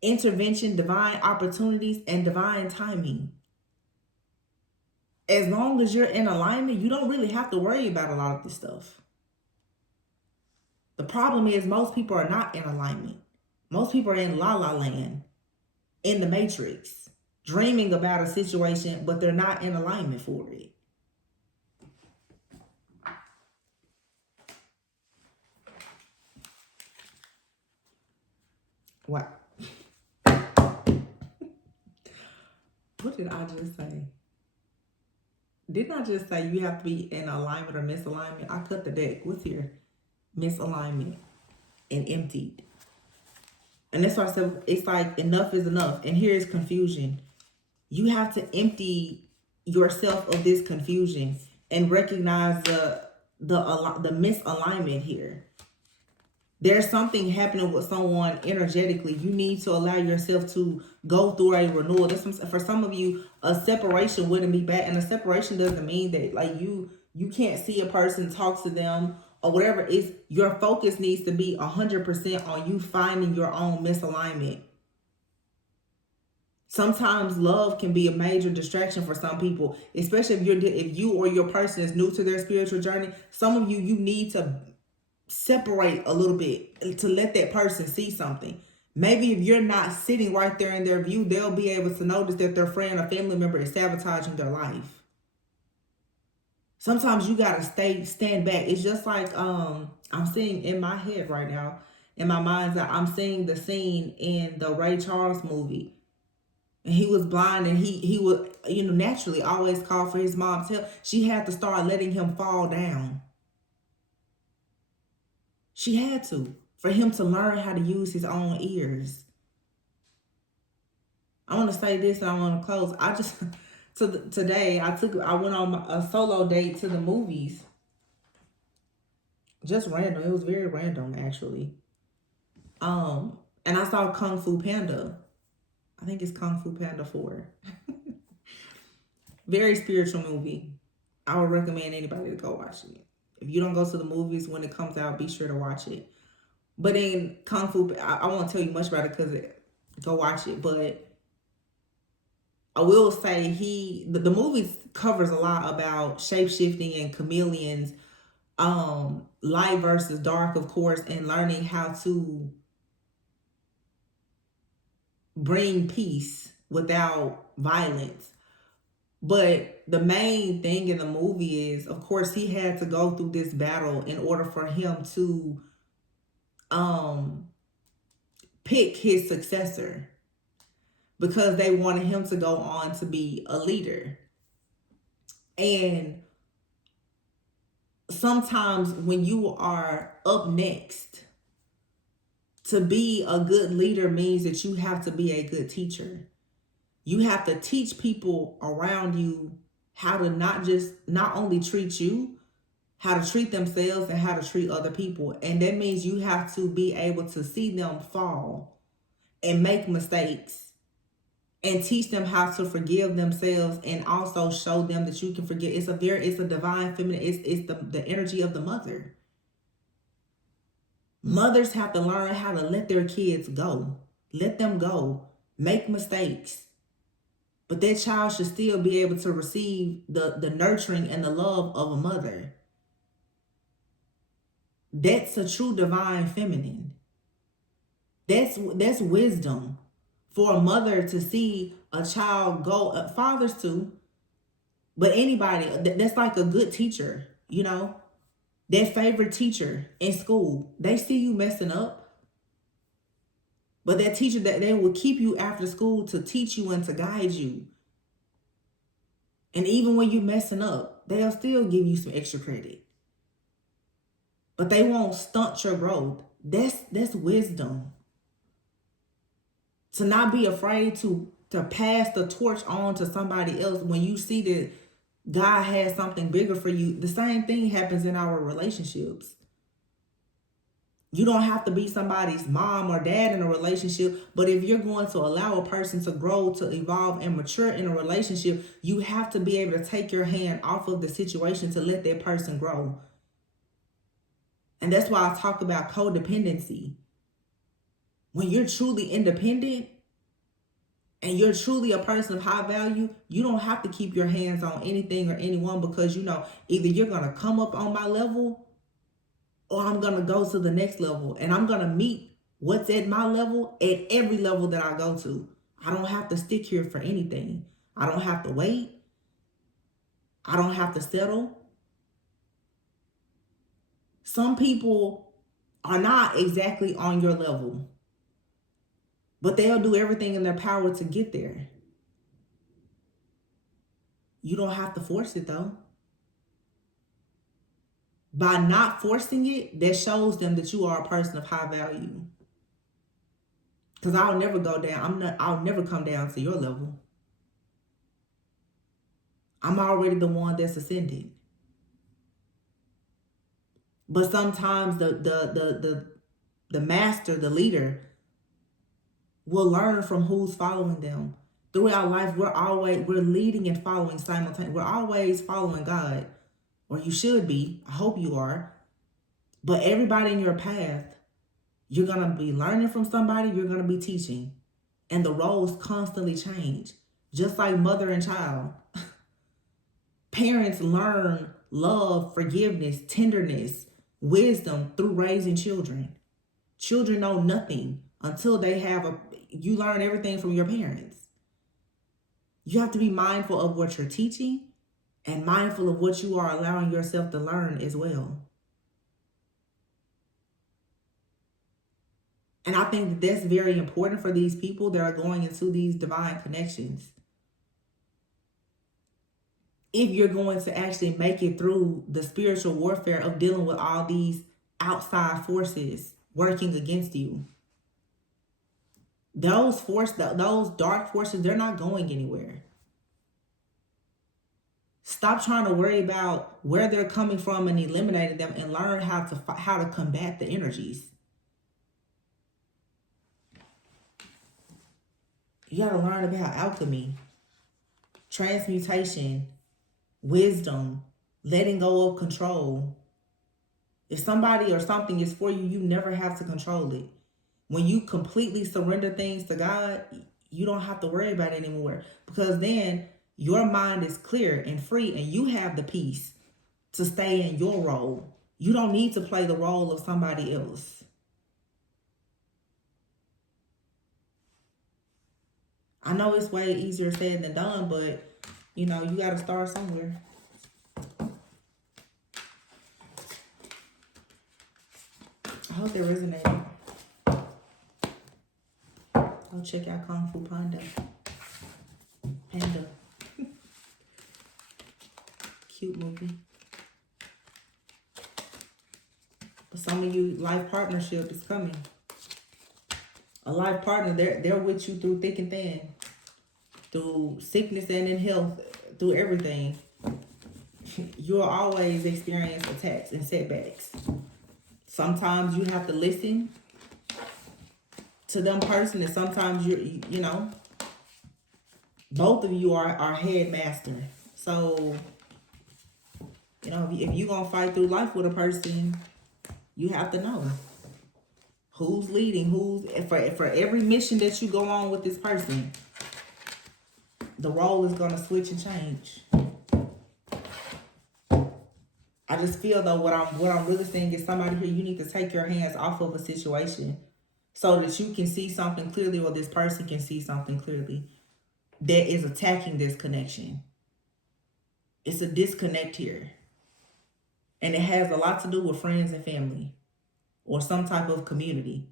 intervention, divine opportunities, and divine timing. As long as you're in alignment, you don't really have to worry about a lot of this stuff. The problem is most people are not in alignment. Most people are in la la land, in the matrix, dreaming about a situation, but they're not in alignment for it. What? What did I just say? Didn't I just say you have to be in alignment or misalignment? I cut the deck. What's here? Misalignment and emptied. And that's why I said it's like enough is enough. And here is confusion. You have to empty yourself of this confusion and recognize the misalignment here. There's something happening with someone energetically. You need to allow yourself to go through a renewal. For some of you, a separation wouldn't be bad. And a separation doesn't mean that like you can't see a person, talk to them, or whatever. It's your focus needs to be 100% on you finding your own misalignment. Sometimes love can be a major distraction for some people, especially if you or your person is new to their spiritual journey. Some of you need to separate a little bit to let that person see something. Maybe if you're not sitting right there in their view, they'll be able to notice that their friend or family member is sabotaging their life. Sometimes you gotta stand back. It's just like I'm seeing in my head right now, in my mind's eye, I'm seeing the scene in the Ray Charles movie. And he was blind, and he would, naturally always call for his mom's help. She had to start letting him fall down. She had to, for him to learn how to use his own ears. I want to say this and I want to close. Today I went on a solo date to the movies. Just random. It was very random actually. And I saw Kung Fu Panda. I think it's Kung Fu Panda 4. Very spiritual movie. I would recommend anybody to go watch it. If you don't go to the movies when it comes out, be sure to watch it. But in Kung Fu, I won't tell you much about it because go watch it. But I will say the movie covers a lot about shape-shifting and chameleons, light versus dark, of course, and learning how to bring peace without violence. But the main thing in the movie is, of course, he had to go through this battle in order for him to pick his successor, because they wanted him to go on to be a leader. And sometimes when you are up next, to be a good leader means that you have to be a good teacher. You have to teach people around you how to not only treat you, how to treat themselves and how to treat other people. And that means you have to be able to see them fall and make mistakes and teach them how to forgive themselves, and also show them that you can forgive. It's a divine feminine. It's the energy of the mother. Mothers have to learn how to let their kids go. Let them go. Make mistakes. But that child should still be able to receive the nurturing and the love of a mother. That's a true divine feminine. That's wisdom. For a mother to see a child go, fathers too, but anybody, that's like a good teacher, you know? Their favorite teacher in school, they see you messing up, but that teacher, that they will keep you after school to teach you and to guide you. And even when you're messing up, they'll still give you some extra credit. But they won't stunt your growth. That's wisdom. To not be afraid to pass the torch on to somebody else when you see that God has something bigger for you. The same thing happens in our relationships. You don't have to be somebody's mom or dad in a relationship, but if you're going to allow a person to grow, to evolve, and mature in a relationship, you have to be able to take your hand off of the situation to let that person grow. And that's why I talk about codependency. When you're truly independent and you're truly a person of high value, you don't have to keep your hands on anything or anyone, because you know either you're going to come up on my level or I'm going to go to the next level, and I'm going to meet what's at my level at every level that I go to. I don't have to stick here for anything. I don't have to wait. I don't have to settle. Some people are not exactly on your level, but they'll do everything in their power to get there. You don't have to force it though. By not forcing it, that shows them that you are a person of high value. Because I'll never go down. I'll never come down to your level. I'm already the one that's ascending. But sometimes the master, the leader, will learn from who's following them. Throughout life, we're leading and following simultaneously. We're always following God, or you should be. I hope you are. But everybody in your path, you're going to be learning from somebody, you're going to be teaching. And the roles constantly change, just like mother and child. Parents learn love, forgiveness, tenderness, wisdom through raising children. Children know nothing until you learn everything from your parents. You have to be mindful of what you're teaching and mindful of what you are allowing yourself to learn as well. And I think that that's very important for these people that are going into these divine connections. If you're going to actually make it through the spiritual warfare of dealing with all these outside forces working against you. Those dark forces, they're not going anywhere. Stop trying to worry about where they're coming from and eliminating them, and learn how to combat the energies. You got to learn about alchemy, transmutation, wisdom, letting go of control. If somebody or something is for you, you never have to control it. When you completely surrender things to God, you don't have to worry about it anymore, because then your mind is clear and free, and you have the peace to stay in your role. You don't need to play the role of somebody else. I know it's way easier said than done, but you know, you got to start somewhere. I hope that resonated. Go check out Kung Fu Panda. cute movie. But some of you, life partnership is coming. A life partner, they're with you through thick and thin. Through sickness and in health. Through everything. You'll always experience attacks and setbacks. Sometimes you have to listen to them person, and sometimes you know, both of you are headmaster. So, you know, if you're gonna fight through life with a person, you have to know who's leading, who's for every mission that you go on with this person. The role is gonna switch and change. I just feel though what I'm really saying is somebody here, you need to take your hands off of a situation so that you can see something clearly, or this person can see something clearly that is attacking this connection. It's a disconnect here. And it has a lot to do with friends and family or some type of community.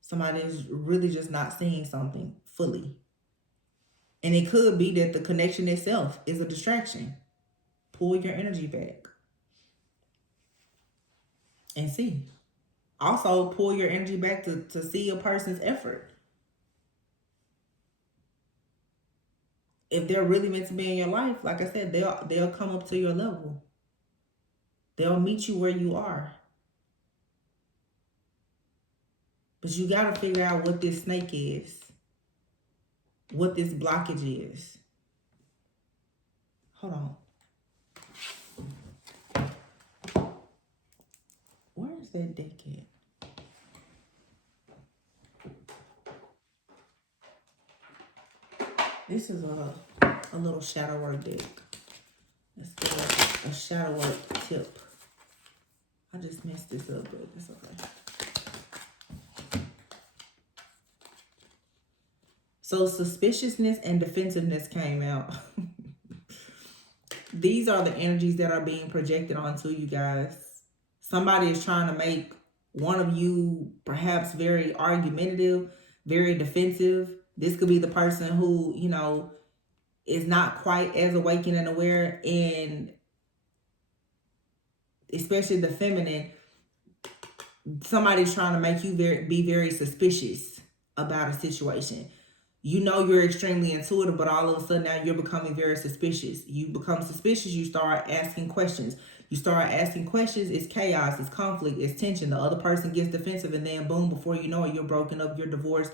Somebody is really just not seeing something fully. And it could be that the connection itself is a distraction. Pull your energy back and see. Also, pull your energy back to see a person's effort. If they're really meant to be in your life, like I said, they'll come up to your level. They'll meet you where you are. But you got to figure out what this snake is. What this blockage is. Hold on. Where is that deck at? This is a little shadow work deck. Let's get a shadow work tip. I just messed this up, but it's okay. So suspiciousness and defensiveness came out. These are the energies that are being projected onto you guys. Somebody is trying to make one of you perhaps very argumentative, very defensive. This could be the person who, you know, is not quite as awakened and aware, and especially the feminine. Somebody's trying to make you be very suspicious about a situation. You know you're extremely intuitive, but all of a sudden now you're becoming very suspicious. You become suspicious, you start asking questions. You start asking questions, it's chaos, it's conflict, it's tension. The other person gets defensive, and then boom, before you know it, you're broken up, you're divorced,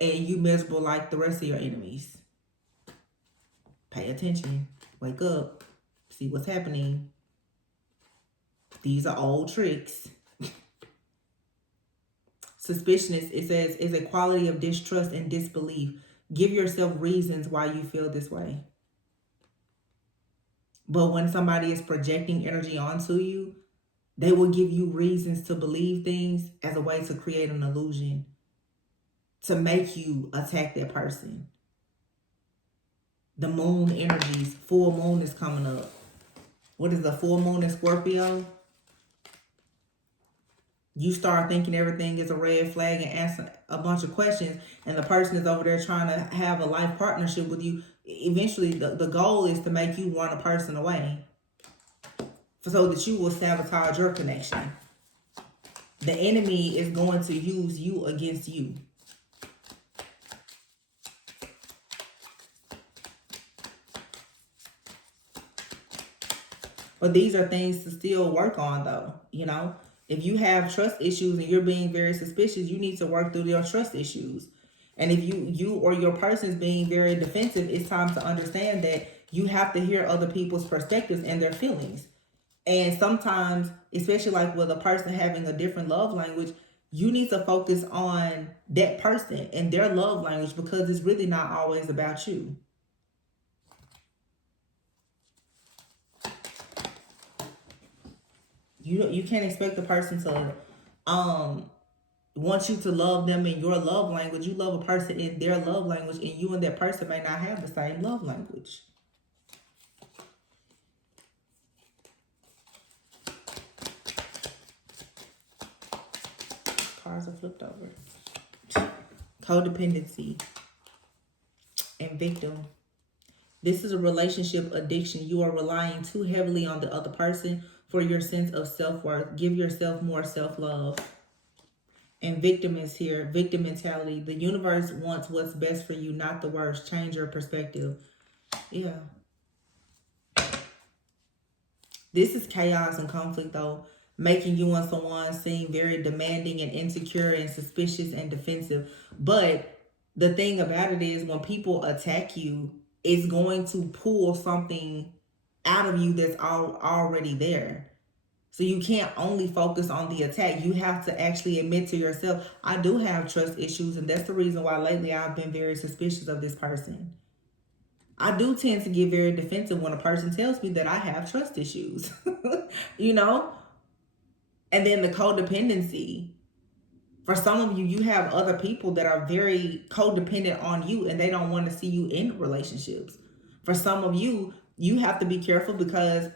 and you miserable like the rest of your enemies. Pay attention. Wake up. See what's happening. These are old tricks. Suspiciousness, it says, is a quality of distrust and disbelief. Give yourself reasons why you feel this way. But when somebody is projecting energy onto you, they will give you reasons to believe things as a way to create an illusion, to make you attack that person. The moon energies, full moon is coming up. What is the full moon in Scorpio? You start thinking everything is a red flag and answer a bunch of questions, and the person is over there trying to have a life partnership with you. Eventually, the goal is to make you run a person away so that you will sabotage your connection. The enemy is going to use you against you. But these are things to still work on, though, you know. If you have trust issues and you're being very suspicious, you need to work through your trust issues. And if you or your person is being very defensive, it's time to understand that you have to hear other people's perspectives and their feelings. And sometimes, especially like with a person having a different love language, you need to focus on that person and their love language, because it's really not always about you. You can't expect the person to want you to love them in your love language. You love a person in their love language, and you and that person may not have the same love language. Cards are flipped over. Codependency and victim. This is a relationship addiction. You are relying too heavily on the other person for your sense of self-worth. Give yourself more self-love. And victim is here. Victim mentality. The universe wants what's best for you, not the worst. Change your perspective. Yeah. This is chaos and conflict, though, making you and someone seem very demanding and insecure and suspicious and defensive. But the thing about it is, when people attack you, it's going to pull something out of you that's already there. So you can't only focus on the attack. You have to actually admit to yourself, I do have trust issues. And that's the reason why lately I've been very suspicious of this person. I do tend to get very defensive when a person tells me that I have trust issues, you know? And then the codependency. For some of you, you have other people that are very codependent on you and they don't want to see you in relationships. For some of you, you have to be careful because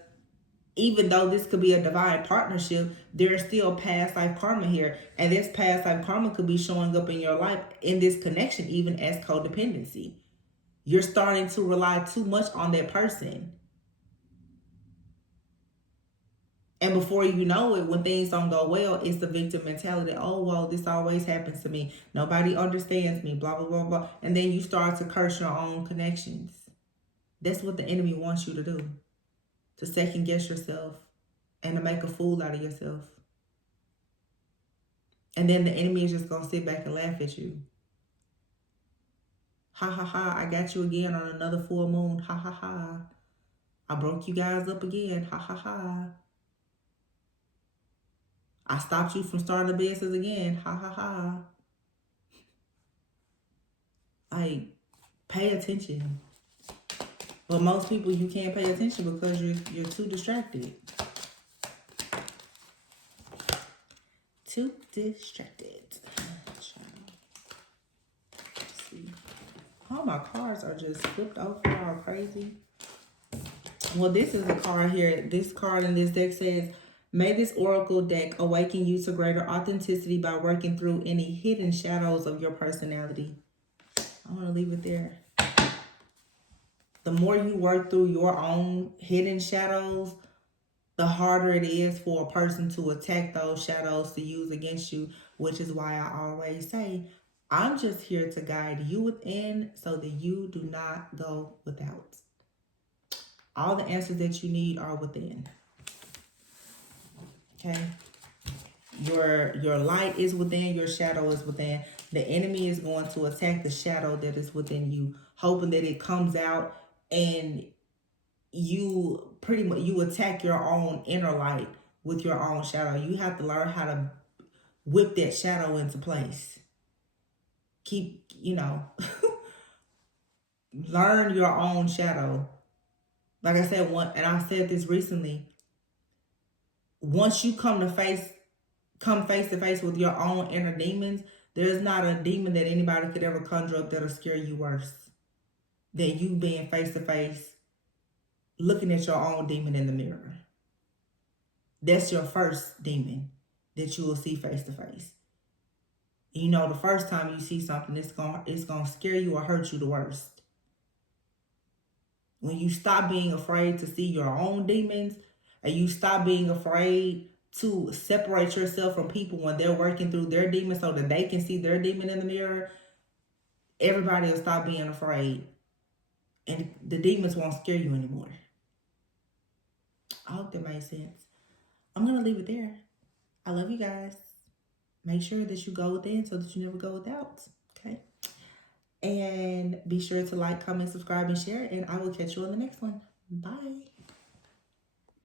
even though this could be a divine partnership, there's still past life karma here. And this past life karma could be showing up in your life in this connection, even as codependency. You're starting to rely too much on that person. And before you know it, when things don't go well, it's the victim mentality. Oh, well, this always happens to me. Nobody understands me, blah, blah, blah, blah. And then you start to curse your own connections. That's what the enemy wants you to do. To second guess yourself and to make a fool out of yourself. And then the enemy is just going to sit back and laugh at you. Ha ha ha, I got you again on another full moon. Ha ha ha. I broke you guys up again. Ha ha ha. I stopped you from starting a business again. Ha ha ha. Like, pay attention. But most people, you can't pay attention because you're too distracted. Too distracted. Let's see. All my cards are just flipped over all crazy. Well, this is a card here. This card in this deck says, may this oracle deck awaken you to greater authenticity by working through any hidden shadows of your personality. I want to leave it there. The more you work through your own hidden shadows, the harder it is for a person to attack those shadows to use against you, which is why I always say, I'm just here to guide you within so that you do not go without. All the answers that you need are within. Okay? Your light is within, your shadow is within. The enemy is going to attack the shadow that is within you, hoping that it comes out and you pretty much you attack your own inner light with your own shadow. You have to learn how to whip that shadow into place. Keep, learn your own shadow. Like I said, and I said this recently, once you come face to face with your own inner demons, there's not a demon that anybody could ever conjure up that'll scare you worse than you being face to face looking at your own demon in the mirror. That's your first demon that you will see face to face. You know, the first time you see something, it's gonna scare you or hurt you the worst. When you stop being afraid to see your own demons and you stop being afraid to separate yourself from people when they're working through their demons so that they can see their demon in the mirror, everybody will stop being afraid. And the demons won't scare you anymore. I hope that made sense. I'm going to leave it there. I love you guys. Make sure that you go within so that you never go without. Okay? And be sure to like, comment, subscribe, and share. And I will catch you on the next one. Bye.